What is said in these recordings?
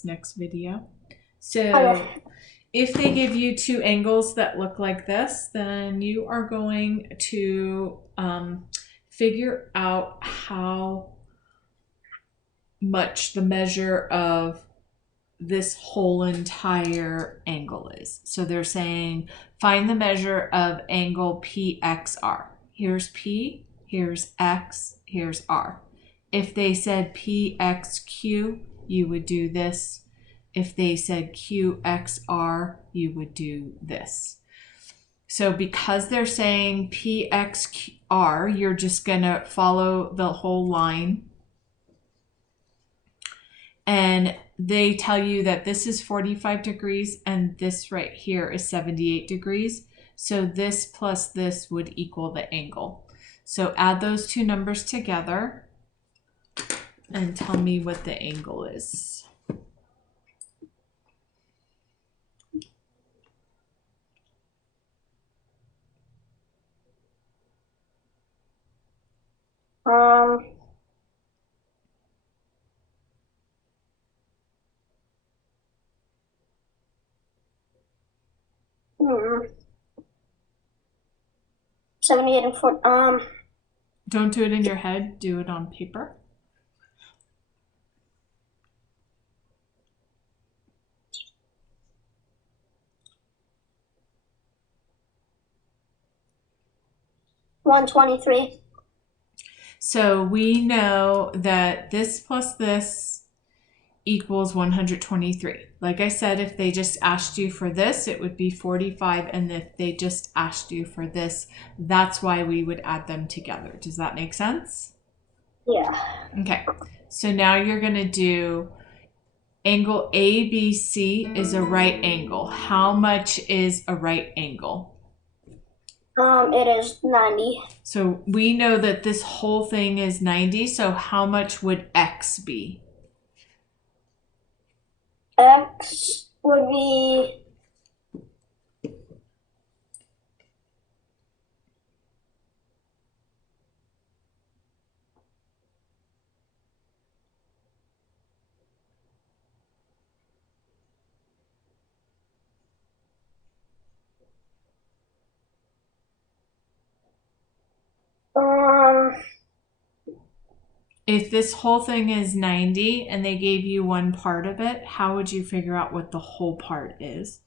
this next video. So Okay. if they give you two angles that look like this, then you are going to figure out how much the measure of this whole entire angle is. So they're saying find the measure of angle PXR. Here's P, here's X, here's R. If they said PXQ, you would do this. If they said QXR, you would do this. So because they're saying PXR, you're just going to follow the whole line. And they tell you that this is 45 degrees and this right here is 78 degrees. So this plus this would equal the angle. So add those two numbers together and tell me what the angle is. Um, 78 and 4. Don't do it in your head, do it on paper. $123. So we know that this plus this equals 123. Like I said, if they just asked you for this, it would be 45. And if they just asked you for this, that's why we would add them together. Does that make sense? Yeah. Okay. So now you're going to do angle ABC is a right angle. How much is a right angle? It is 90. So we know that this whole thing is 90. So how much would X be? X would be 1. If this whole thing is 90 and they gave you one part of it, how would you figure out what the whole part is?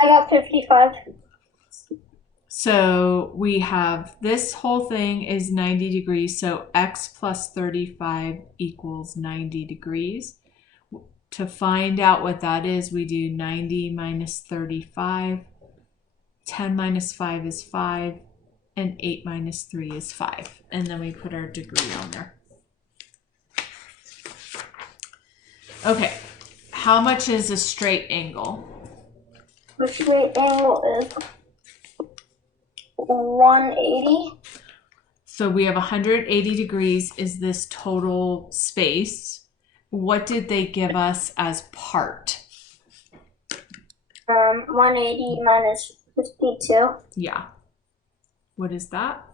I got 55. So we have this whole thing is 90 degrees. So X plus 35 equals 90 degrees. To find out what that is, we do 90 minus 35. 10 minus 5 is 5. And 8 minus 3 is 5. And then we put our degree on there. Okay. How much is a straight angle? The straight angle is 180. So we have 180 degrees is this total space. What did they give us as part? 180 minus 52. Yeah. What is that?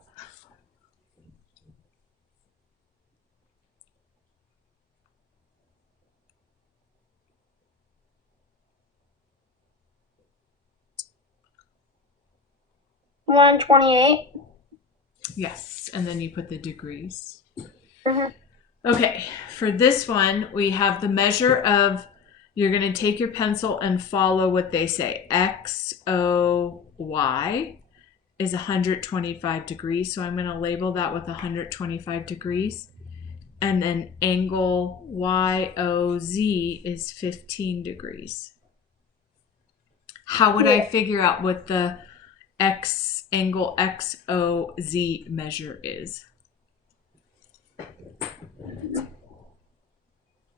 $128. Yes, and then you put the degrees. Mm-hmm. Okay, for this one, we have the measure of, you're going to take your pencil and follow what they say. X, O, Y is 125 degrees. So I'm going to label that with 125 degrees. And then angle YOZ is 15 degrees. How would I figure out what the angle XOZ measure is?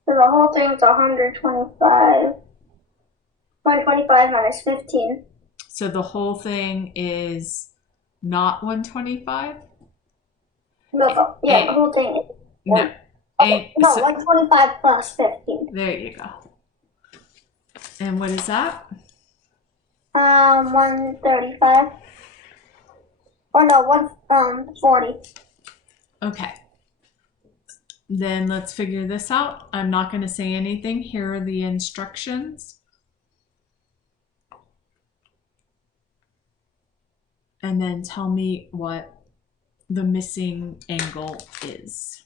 So the whole thing's 125. 125 minus 15. So the whole thing is not 125? Yeah, the whole thing is. No. No, 125 plus 15. There you go. And what is that? 135. Or no, 40. Okay. Then let's figure this out. I'm not going to say anything. Here are the instructions. And then tell me what the missing angle is.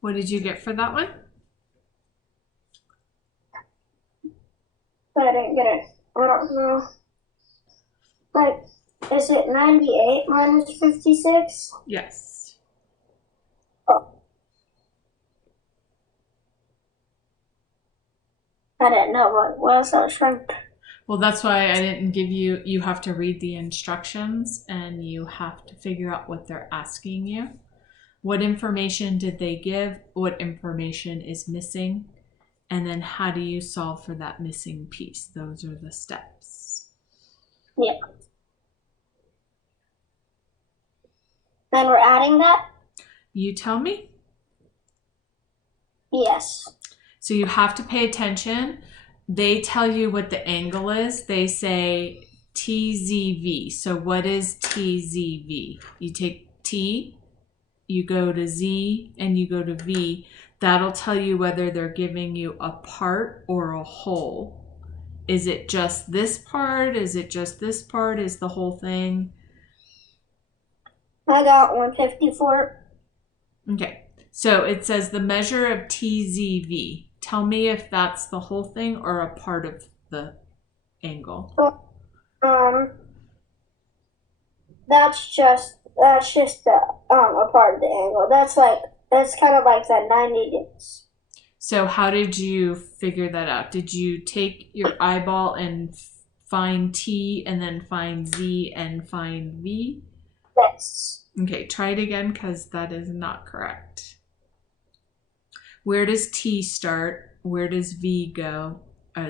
What did you get for that one? I didn't get it. I don't know. Like, is it 98 minus 56? Yes. Oh. I didn't know what was that shrimp. Well, that's why I didn't give you, you have to read the instructions and you have to figure out what they're asking you. What information did they give? What information is missing? And then how do you solve for that missing piece? Those are the steps. Yeah. Then we're adding that? You tell me. Yes. So you have to pay attention. They tell you what the angle is. They say TZV. So what is TZV? You take T, you go to Z, and you go to V. That'll tell you whether they're giving you a part or a whole. Is it just this part? Is it just this part? Is the whole thing? I got 154. Okay. So it says the measure of TZV. Tell me if that's the whole thing or a part of the angle. That's just a part of the angle. That's kind of like that 90 degrees. So how did you figure that out? Did you take your eyeball and find T and then find Z and find V? Yes. Okay, try it again because that is not correct. Where does T start? Where does V go?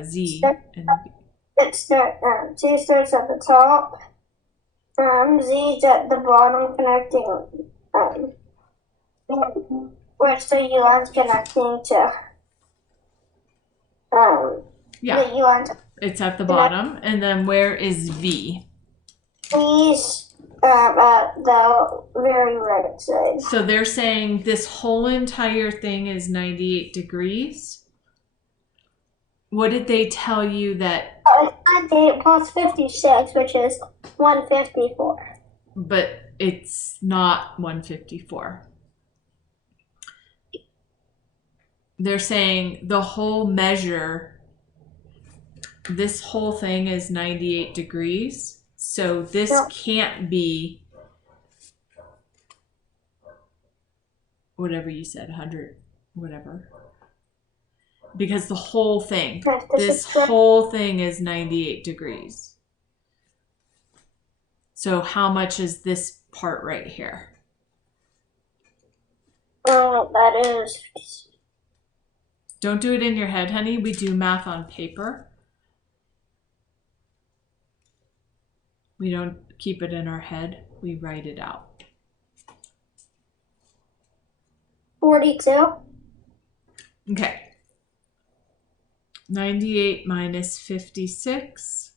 Z and V. T starts at the top. Z's at the bottom, connecting. Where's the U line's connecting to? Yeah, the U line's. It's at the bottom. And then where is V? V's at the very right side. So they're saying this whole entire thing is 98 degrees. What did they tell you that? It's 98 plus 56, which is 154. But it's not 154. They're saying the whole measure, this whole thing is 98 degrees. So this can't be whatever you said, 100, whatever. Because the whole thing, this whole thing is 98 degrees. So how much is this part right here? That is. Don't do it in your head, honey. We do math on paper. We don't keep it in our head. We write it out. 42. Okay. 98 minus 56.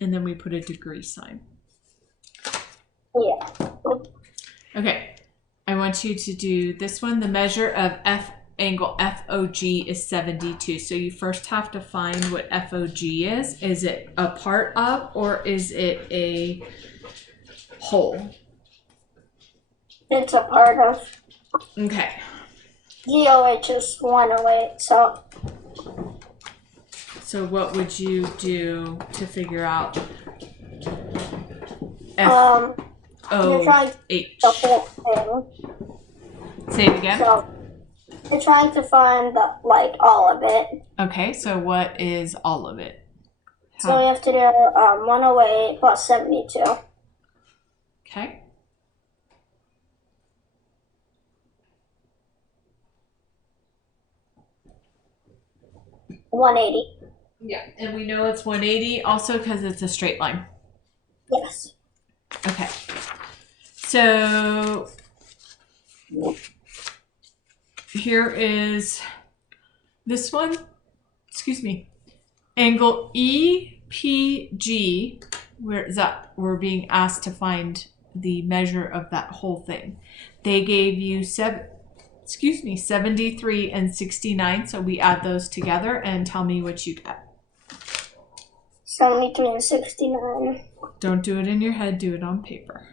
And then we put a degree sign. Yeah. Okay. I want you to do this one. The measure of angle FOG is 72. So you first have to find what FOG is. Is it a part of or is it a whole? It's a part of. Okay. GOH is 108, so So what would you do to figure out you're trying to FOH? the whole thing. Say it again. So you're trying to find all of it. Okay, so what is all of it? So you have to do 108 plus 72. Okay. $180. Yeah, and we know it's 180 also because it's a straight line. Yes. Okay. So here is this one. Excuse me. Angle EPG, where is that? We're being asked to find the measure of that whole thing. They gave you 73 and 69. So we add those together and tell me what you get. 73 and 69. Don't do it in your head, do it on paper.